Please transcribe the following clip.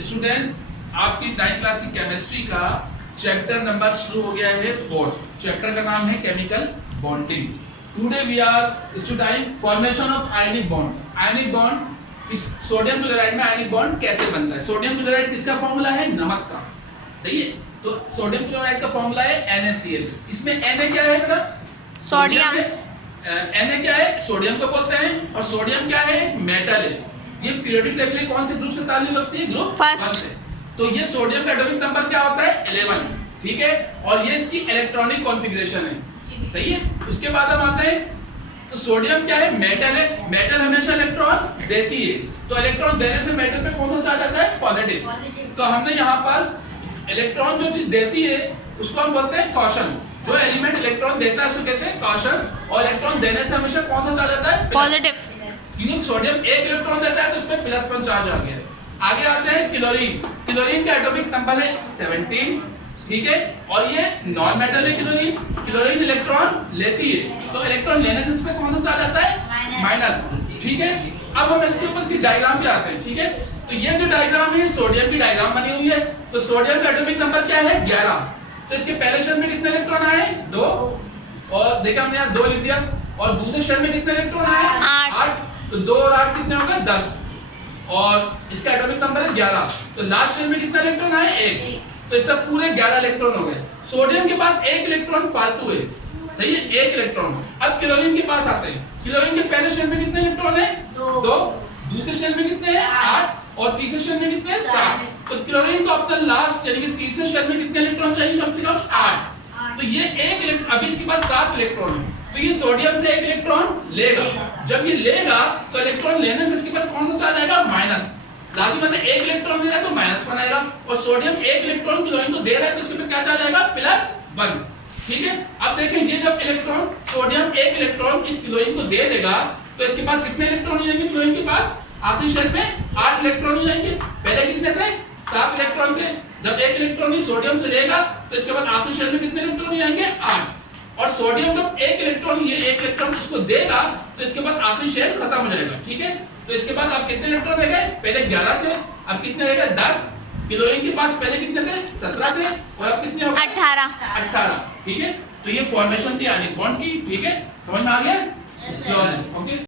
Student, आपकी 9th class की chemistry का चैप्टर नंबर शुरू हो गया है 4। चैप्टर का नाम है chemical bonding. Today we are studying formation of ionic bond. Ionic bond, इस सोडियम क्लोराइड में आयनिक बॉन्ड कैसे बनता है। सोडियम क्लोराइड किसका फॉर्मूला है? नमक का। सही है, तो सोडियम क्लोराइड का फॉर्मूला है NaCl। इसमें Na क्या है बेटा? सोडियम। Na क्या है? सोडियम को बोलते हैं, और सोडियम क्या है? मेटल है। ये पीरियोडिक टेबल में कौन से ग्रुप से ताल्लुक रखती है? Group first. से। तो ये सोडियम का एटॉमिक नंबर क्या होता है? 11। ठीक है, और ये इसकी इलेक्ट्रॉनिक कॉन्फ़िगरेशन है। सही है, उसके बाद हम आते हैं, तो सोडियम क्या है? मेटल है। मेटल हमेशा इलेक्ट्रॉन देती है, तो इलेक्ट्रॉन देने से मेटल पे कौन सा चार्ज आता है? पॉजिटिव। तो हमने यहाँ पर इलेक्ट्रॉन जो चीज देती है उसको हम बोलते हैं कॉशन। जो एलिमेंट इलेक्ट्रॉन देता है उसको कहते हैं कॉशन, और इलेक्ट्रॉन देने से हमेशा कौन सा चार्ज आता है? पॉजिटिव। क्योंकि सोडियम एक इलेक्ट्रॉन देता है तो उसमें +1 चार्ज आ गया है। आगे आते हैं क्लोरीन। क्लोरीन का एटॉमिक नंबर है 17। ठीक है, और ये नॉन मेटल है क्लोरीन। क्लोरीन इलेक्ट्रॉन लेती है, तो इलेक्ट्रॉन लेने से इसमें कौन सा चार्ज आता है? माइनस। ठीक है, अब हम इसके ऊपर की डायग्राम पे आते हैं। ठीक है, तो ये जो डायग्राम है सोडियम की डायग्राम बनी हुई है। तो सोडियम का एटॉमिक नंबर क्या है? 11। तो इसके पहले शेल में कितने इलेक्ट्रॉन आए? 2। और देखा हमने यहाँ 2 लिख दिया। और दूसरे शेल में कितने इलेक्ट्रॉन आए? 8। तो 2 और 8 कितने हो गए? 10। और इसका एटॉमिक नंबर है 11। तो लास्ट शेल में कितने इलेक्ट्रॉन आए? 1। तो इसका पूरे 11 इलेक्ट्रॉन हो गए। सोडियम के पास 1 इलेक्ट्रॉन फालतू है। सही है, 1 इलेक्ट्रॉन। अब क्लोरीन के पास आते हैं। क्लोरीन के पहले शेल में कितने इलेक्ट्रॉन है? 2। दूसरे शेल में कितने हैं? 8। और तीसरे शेल में कितने हैं? 7। तो क्लोरीन को अब तक लास्ट यानी कि तीसरे शेल में कितने इलेक्ट्रॉन चाहिए? कम से कम 8। तो ये 1 इलेक्ट्रॉन, अभी इसके पास 7 इलेक्ट्रॉन है, तो ये सोडियम से 1 इलेक्ट्रॉन लेगा। जब ये लेगा तो इलेक्ट्रॉन लेने से इसके पास कौन सा चार्ज आएगा? माइनस। लागी मतलब 1 इलेक्ट्रॉन दे रहा है तो माइनस बनाएगा, और सोडियम 1 इलेक्ट्रॉन क्लोरीन को दे रहा है तो इसके ऊपर क्या चार्ज आएगा? +1। ठीक है, अब देखें ये जब इलेक्ट्रॉन सोडियम 1 इलेक्ट्रॉन इस क्लोरीन को दे देगा तो इसके पास कितने इलेक्ट्रॉन जाएंगे? क्लोरीन के पास आखिरी शेल में 8 इलेक्ट्रॉन जाएंगे। पहले कितने थे? 7 इलेक्ट्रॉन थे। जब 1 इलेक्ट्रॉन ही सोडियम से लेगा तो इसके बाद आखिरी शेल में कितने इलेक्ट्रॉन जाएंगे? 8। और सोडियम जब 1 इलेक्ट्रॉन ये 1 इलेक्ट्रॉन इसको देगा तो इसके बाद आखिरी शेल खत्म हो जाएगा। ठीक है, तो इसके बाद आप कितने इलेक्ट्रॉन रह गए? पहले 11 थे, अब कितने रह गए? 10। क्लोरीन के पास पहले कितने थे? 17 थे, और अब कितने हो गए? 18। ठीक है, तो ये फॉर्मेशन थी आयनिक बॉन्ड की। ठीक है, समझ में आ गया? ओके।